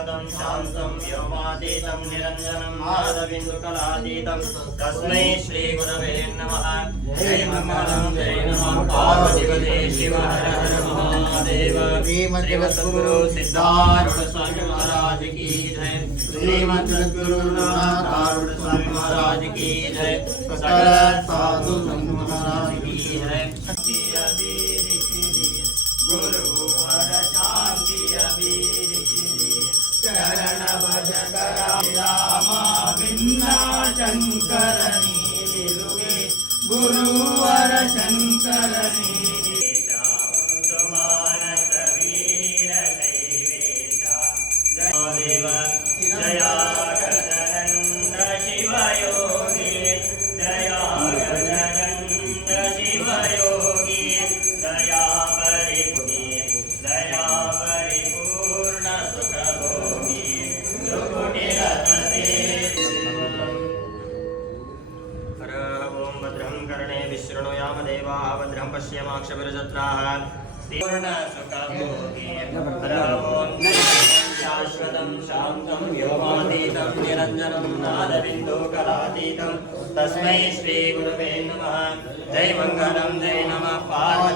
शाश्वतं शान्तं व्योमातीतं निरञ्जनं नादबिन्दुकलातीतं तस्मै श्रीगुरवे नमः। जय मंगलं जय नमः पार्वतीपते शिव हर हर महादेव। श्रीमद्गुरु सिद्धारूढ़ स्वामी महाराज की जय। श्रीमद्गुरु नाथारूढ़ स्वामी महाराज की जय। सकल साधु संत महाराज की जय। गुरुवर शांति अबीर चरण भज रामा बिन्ना शंकरनी गुरुवर शंकरनी सुमानस वीर दैवेशा जय देव जया गजानंद शिव योगी जया गजानंद शिव योगी दया परिपूर्ण सुख भोगी सुकुटी भद्रं कर्णे विशृणुयाम देवाः भद्रं पश्येमाक्षभिर्जत्राः पूर्ण सुख भोगी शाश्वतं शान्तं व्योमातीतं निरञ्जनं नादबिन्दुकलातीतं तस्मै श्रीगुरवे नमः। जय मंगलं जय नमः पार्वती।